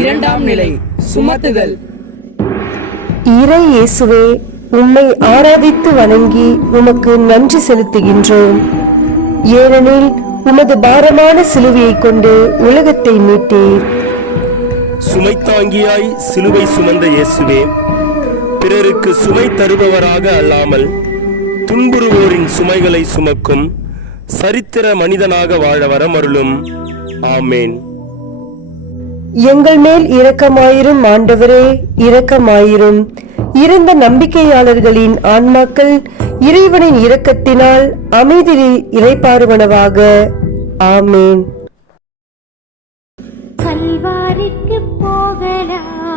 இரண்டாம் நிலை சுமத்துதல். இறை இயேசுவே, உம்மை ஆராதித்து வணங்கி உமக்கு நன்றி செலுத்துகின்றோம். ஏனெனில் உமது பாரமான சிலுவையை கொண்டு உலகத்தை மீட்டீர். சுமைத்தாங்கியாய் சிலுவை சுமந்த இயேசுவே, பிறருக்கு சுமை தருபவராக அல்லாமல் துன்புறுவோரின் சுமைகளை சுமக்கும் சரித்திர மனிதனாக வாழ வரமருளும். ஆமேன். எங்கள் மேல் இரக்கமாயிரும் ஆண்டவரே, இரக்கமாயிரும். இறந்த நம்பிக்கையாளர்களின் ஆன்மாக்கள் இறைவனின் இரக்கத்தினால் அமைதியில் இறைப்பாறுவனவாக. ஆமேன். கல்வாரிக்கு போகலாம்.